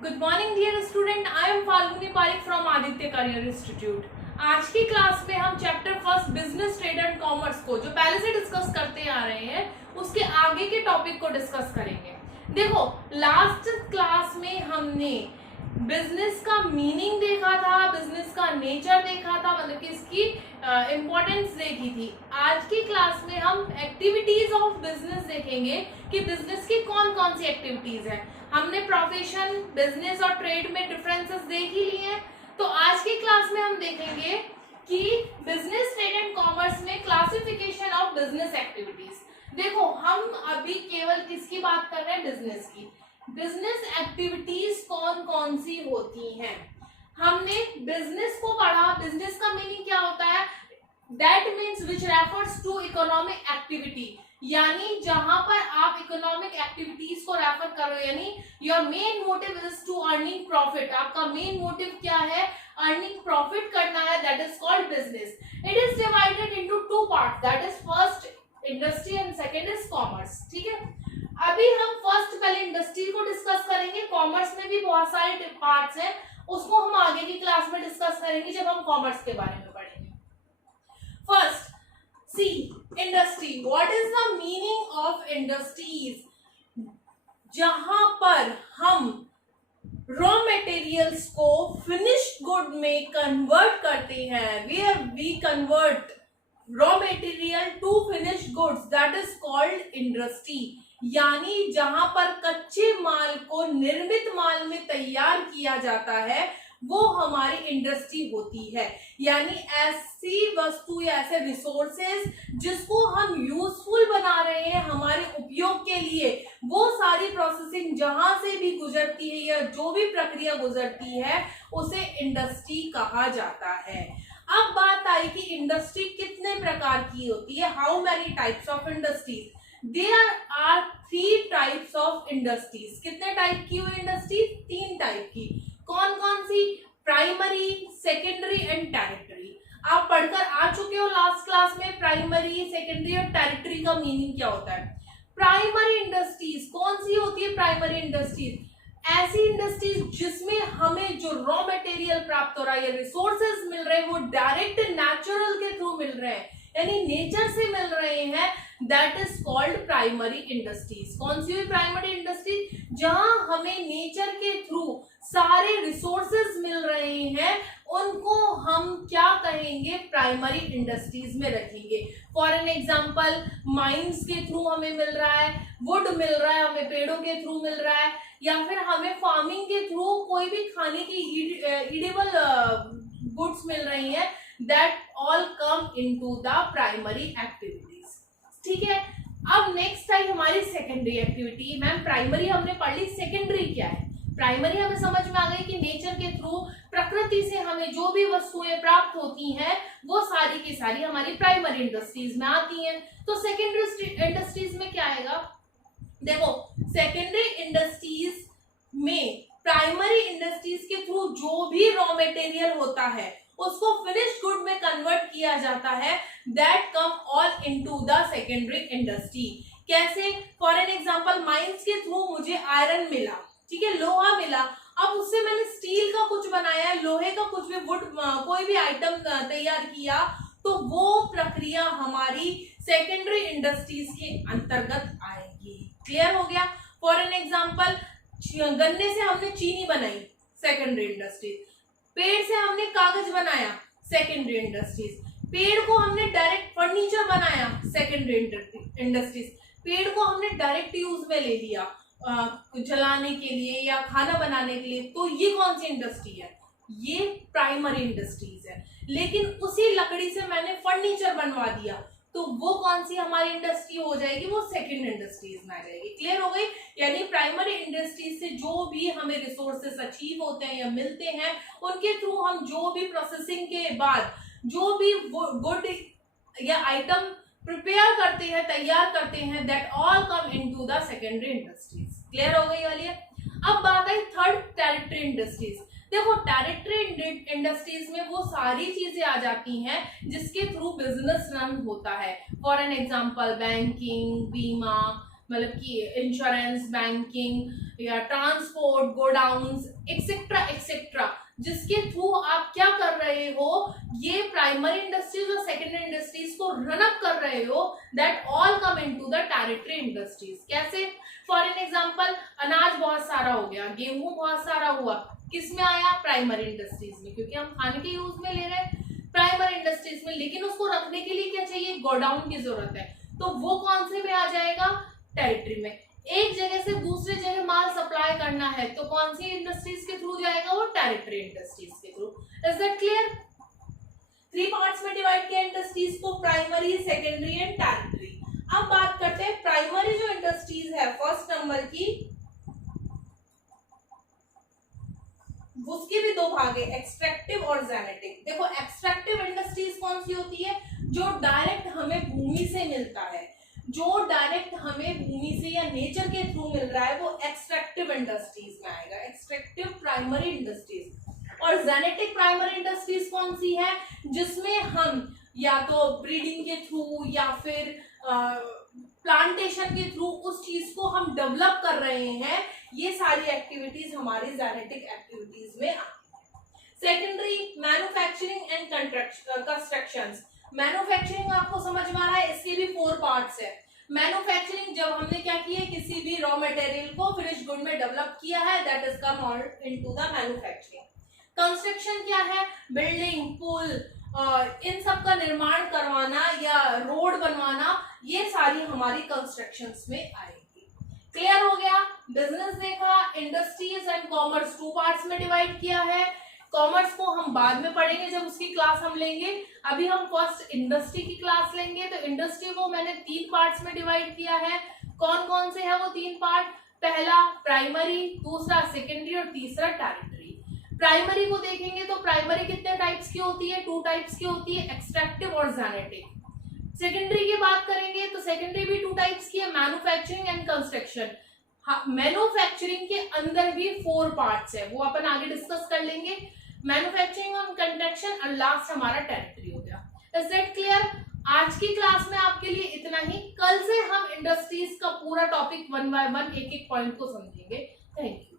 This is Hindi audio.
Good morning dear student, I am Falguni Pareek from Aditya career institute. आज की क्लास में हम chapter first business trade and commerce को जो पहले से डिस्कस करते आ रहे हैं उसके आगे के टॉपिक को डिस्कस करेंगे। देखो, लास्ट क्लास में हमने बिजनेस का मीनिंग देखा था, बिजनेस का नेचर देखा था, मतलब कि इसकी इम्पोर्टेंस देखी थी। आज की क्लास में हम एक्टिविटीज ऑफ बिजनेस देखेंगे कि बिजनेस की कौन कौन सी एक्टिविटीज है। हमने प्रोफेशन, बिजनेस और ट्रेड में डिफरेंसेस देख ही लिए हैं, तो आज की क्लास में हम देखेंगे कि बिजनेस, ट्रेड एंड कॉमर्स में क्लासिफिकेशन ऑफ बिजनेस एक्टिविटीज। देखो, हम अभी केवल किसकी बात कर रहे हैं? बिजनेस की। बिजनेस एक्टिविटीज कौन कौन सी होती हैं? हमने बिजनेस को पढ़ा। बिजनेस का मीनिंग क्या होता है? That means which refers to economic activity, यानी जहां पर आप इकोनॉमिक एक्टिविटीज को रेफर करो, यानी your main motive is to earning profit. आपका मेन मोटिव क्या है? अर्निंग प्रॉफिट करना है। That is called business. It is divided into two part, that is first industry and second is commerce. ठीक है, अभी हम फर्स्ट पहले इंडस्ट्री को डिस्कस करेंगे। कॉमर्स में भी बहुत सारे पार्ट्स हैं, उसको हम आगे की क्लास में डिस्कस करेंगे जब हम कॉमर्स के बारे में पढ़ेंगे। First, see industry. What is the meaning of industries? जहां पर हम रॉ मटेरियल्स को फिनिश्ड गुड में कन्वर्ट करते हैं, where we convert raw material to finished goods, that is called industry. यानी जहां पर कच्चे माल को निर्मित माल में तैयार किया जाता है वो हमारी इंडस्ट्री होती है। यानी ऐसी वस्तु या ऐसे रिसोर्सेज जिसको हम यूजफुल बना रहे हैं हमारे उपयोग के लिए, वो सारी प्रोसेसिंग जहां से भी गुजरती है या जो भी प्रक्रिया गुजरती है उसे इंडस्ट्री कहा जाता है। अब बात आई कि इंडस्ट्री कितने प्रकार की होती है। How many types of industries? There are 3 types of industries. कितने टाइप की हुई इंडस्ट्री? 3 टाइप की। कौन कौन सी? Primary, secondary and territory. आप पढ़कर आ चुके हो लास्ट क्लास में प्राइमरी, सेकेंडरी और टेरिटरी का मीनिंग क्या होता है। प्राइमरी इंडस्ट्रीज कौन सी होती है? प्राइमरी इंडस्ट्रीज ऐसी इंडस्ट्रीज जिसमें हमें जो रॉ मटेरियल प्राप्त हो रहा है या रिसोर्सेज मिल रहे हैं वो डायरेक्ट नेचुरल के थ्रू मिल रहे हैं, यानी नेचर से मिल रहे हैं, that is called primary industries. कौन सी हुई प्राइमरी इंडस्ट्रीज? जहां हमें नेचर के थ्रू सारे रिसोर्सेज मिल रहे हैं, उनको हम क्या कहेंगे? प्राइमरी इंडस्ट्रीज में रखेंगे। फॉर एन एग्जांपल, माइंस के थ्रू हमें मिल रहा है, वुड मिल रहा है, हमें पेड़ों के थ्रू मिल रहा है, या फिर हमें फार्मिंग के थ्रू कोई भी खाने की ईडेबल गुड्स मिल रही हैं, that all come into the primary activities. ठीक है, अब नेक्स्ट आई हमारी सेकेंडरी एक्टिविटी। मैम प्राइमरी हमने पढ़ ली, सेकेंडरी क्या है? प्राइमरी हमें समझ में आ गई कि नेचर के थ्रू, प्रकृति से हमें जो भी वस्तुएं प्राप्त होती हैं वो सारी की सारी हमारी प्राइमरी इंडस्ट्रीज में आती हैं। तो सेकेंडरी इंडस्ट्रीज में क्या आएगा? देखो, सेकेंडरी इंडस्ट्रीज में प्राइमरी इंडस्ट्रीज के थ्रू जो भी रॉ मटेरियल होता है उसको फिनिश्ड गुड में कन्वर्ट किया जाता है, that come all into the secondary industry. कैसे? फॉर एन एग्जांपल, माइंस के थ्रू मुझे आयरन मिला, ठीक है, लोहा मिला, अब उससे मैंने स्टील का कुछ बनाया, लोहे का कुछ भी, वुड, कोई भी आइटम तैयार किया, तो वो प्रक्रिया हमारी सेकेंडरी इंडस्ट्रीज के अंतर्गत आएगी। क्लियर हो गया? फॉर एन एग्जांपल, गन्ने से हमने चीनी बनाई, सेकेंडरी इंडस्ट्रीज। पेड़ से हमने कागज बनाया, सेकेंडरी इंडस्ट्रीज। पेड़ को हमने डायरेक्ट फर्नीचर बनाया, सेकेंडरी इंडस्ट्रीज। पेड़ को हमने डायरेक्ट यूज में ले लिया जलाने के लिए या खाना बनाने के लिए, तो ये कौन सी इंडस्ट्री है? ये प्राइमरी इंडस्ट्रीज है। लेकिन उसी लकड़ी से मैंने फर्नीचर बनवा दिया, तो वो कौन सी हमारी इंडस्ट्री हो जाएगी? वो सेकंड इंडस्ट्रीज में आ जाएगी। क्लियर हो गई? यानी प्राइमरी इंडस्ट्रीज से जो भी हमें रिसोर्सेस अचीव होते हैं या मिलते हैं, उनके थ्रू हम जो भी प्रोसेसिंग के बाद जो भी गुड या आइटम प्रिपेयर करते हैं, तैयार करते हैं, that all come into the secondary industries. Clear हो गई वाली है? अब बात आई थर्ड, टेरिटरी इंडस्ट्रीज। देखो, टेरिटरी इंडस्ट्रीज में वो सारी चीजें आ जाती हैं जिसके थ्रू बिजनेस रन होता है। फॉर एन एग्जांपल, बैंकिंग, बीमा, मतलब कि इंश्योरेंस, बैंकिंग या ट्रांसपोर्ट, गोडाउन्स एक्सेट्रा एक्सेट्रा, जिसके थ्रू आप क्या कर रहे हो, ये प्राइमरी इंडस्ट्रीज और सेकेंडरी इंडस्ट्रीज को रन अप कर रहे हो, that all come into the territory industries. कैसे? फॉर एन एग्जांपल, अनाज बहुत सारा हो गया, गेहूं बहुत सारा हुआ, किस में आया? प्राइमरी इंडस्ट्रीज में, क्योंकि हम खाने के यूज में ले रहे हैं प्राइमरी इंडस्ट्रीज में, लेकिन उसको रखने के लिए क्या चाहिए? गोडाउन की जरूरत है, तो वो कौन से में आ जाएगा? टेरिटरी में। एक जगह से दूसरे जगह माल सप्लाई करना है तो कौन सी इंडस्ट्रीज के थ्रू जाएगा? वो टेरिटरी इंडस्ट्रीज के through. Is that clear? 3 parts में डिवाइड किया इंडस्ट्रीज को, प्राइमरी, सेकेंडरी एंड टेरिटरी। अब बात करते हैं प्राइमरी जो इंडस्ट्रीज है फर्स्ट नंबर की, उसके भी दो भाग है, एक्सट्रैक्टिव और जेनेटिक। देखो एक्सट्रैक्टिव इंडस्ट्रीज कौन सी होती है? जो डायरेक्ट हमें भूमि से मिलता है, जो डायरेक्ट हमें भूमि से या नेचर के थ्रू मिल रहा है, वो एक्सट्रैक्टिव इंडस्ट्रीज में आएगा, एक्सट्रैक्टिव प्राइमरी इंडस्ट्रीज। और जेनेटिक प्राइमरी इंडस्ट्रीज कौन सी है? जिसमें हम या तो ब्रीडिंग के थ्रू या फिर प्लांटेशन के थ्रू उस चीज को हम डेवलप कर रहे हैं, ये सारी एक्टिविटीज हमारी जेनेटिक एक्टिविटीज में आती है। Secondary, manufacturing and constructions. Manufacturing आपको समझ में आ रहा है, इसके भी 4 पार्ट्स है। मैन्युफैक्चरिंग, जब हमने क्या किया, किसी भी रॉ मटेरियल को फिनिश गुड में डेवलप किया है, that is come into the manufacturing. Construction क्या है? बिल्डिंग, पुल, इन सब का निर्माण करवाना या रोड बनवाना, ये सारी हमारी कंस्ट्रक्शंस में आएगी। क्लियर हो गया? बिजनेस देखा, इंडस्ट्रीज एंड कॉमर्स 2 पार्ट्स में डिवाइड किया है। कॉमर्स को हम बाद में पढ़ेंगे जब उसकी क्लास हम लेंगे, अभी हम फर्स्ट इंडस्ट्री की क्लास लेंगे। तो इंडस्ट्री को मैंने 3 पार्ट्स में डिवाइड किया है। कौन कौन से है वो 3 पार्ट? पहला प्राइमरी, दूसरा सेकेंडरी और तीसरा टेरिटरी। प्राइमरी को देखेंगे तो प्राइमरी कितने टाइप्स की होती है? 2 टाइप्स की होती है, एक्सट्रैक्टिव और जेनेटिक। सेकेंडरी की बात करेंगे तो सेकेंडरी भी 2 टाइप्स की है, मैन्युफैक्चरिंग एंड कंस्ट्रक्शन। मैन्युफैक्चरिंग के अंदर भी 4 पार्ट्स है, वो अपन आगे डिस्कस कर लेंगे। मैन्युफैक्चरिंग और कंस्ट्रक्शन और लास्ट हमारा टेरिटरी हो गया। Is that clear? आज की क्लास में आपके लिए इतना ही। कल से हम इंडस्ट्रीज का पूरा टॉपिक 1 बाय 1 एक एक पॉइंट को समझेंगे। Thank you.